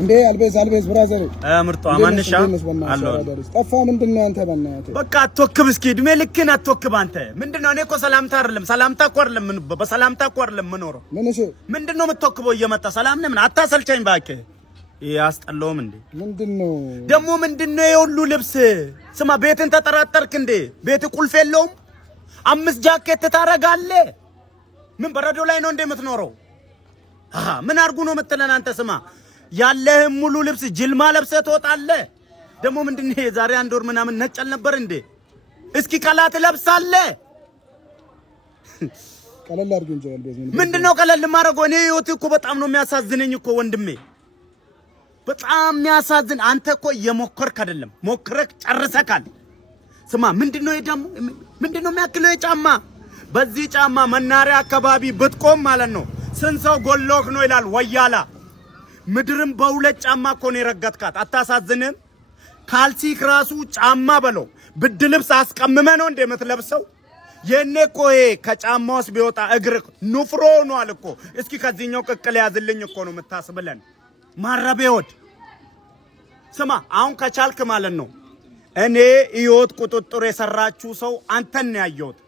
እንዴ አልቤዝ ብራዘር ምርጦ አማንሻ አሎ ጠፋ ምንድነው አንተ በእናትህ በቃ አትወክብ እስኪ እድሜ ልክን አትወክብ አንተ ምንድነው እኔ እኮ ሰላምታ እኮ አይደለም በሰላምታ እኮ አይደለም የምኖረው ምንድነው የምትወክበው እየመጣ ሰላም ነህ ምን አታሰልቸኝ እባክህ ያስጠላውም እንዴ ምንድነው የሁሉ ልብስ ስማ ቤትን ተጠራጠርክ እንዴ ቤት ቁልፍ የለውም 5 ጃኬት ታረጋለህ ምን በረዶ ላይ ነው እንዴ የምትኖረው ምን አርጉ ነው የምትለን አንተ ስማ ያለህ ሙሉ ልብስ ጅልማ ለብሰህ ትወጣለህ ደግሞ ምንድነው የዛሬ አንድ ወር ምናምን ነጭ ነበር እንዴ እስኪ ቀላት ለብሳለህ ቀለል አድርግ እንጂ አልቤዝ ምንድነው ቀለል ማረጎ እኔ ህይወት እኮ በጣም ነው የሚያሳዝነኝ እኮ ወንድሜ በጣም የሚያሳዝን አንተ እኮ የሞከርክ አይደለም ሞክረክ ጨርሰካል ስማ ምንድነው ደግሞ ምንድነው የሚያክለው የጫማ በዚህ ጫማ መናሪያ አካባቢ ብትቆም ማለት ነው ስንሰው ጎሎክ ነው ይላል ወያላ ምድርም በሁለት ጫማ እኮ ነው የረገጥካት አታሳዝንም ካልሲክ ራሱ ጫማ በለው ብድ ልብስ አስቀምመ ነው እንደ የምትለብሰው የኔ እኮ ከጫማውስ ቢወጣ እግር ንፍሮ ነው አልኮ እስኪ ከዚህኛው ቅቅል ያዝልኝ እኮ ነው የምታስብለን ማረቤውድ ስማ አሁን ከቻልክ ማለት ነው እኔ ህይወት ቁጥጥር የሰራችሁ ሰው አንተን ነው ያየሁት